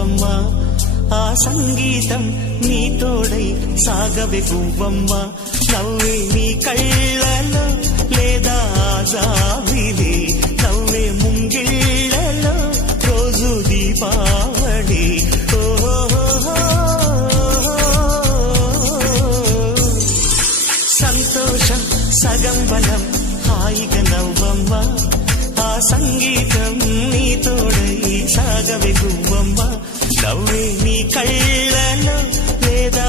నవ్వమ్మా ఆ సంగీతం నీ తోడై సాగవే పువ్వమ్మా నవ్వే నీ కళ్ళలో లేదా జాబిలి నవ్వే ముంగిళ్ళలో రోజు దీపావళి సంతోషం సగం బలం హాయిగా నవ్వమ్మా ఆ సంగీతం నీ తోడై సాగవే పువ్వమ్మా నవ్వే నీ కళ్ళలో లేదా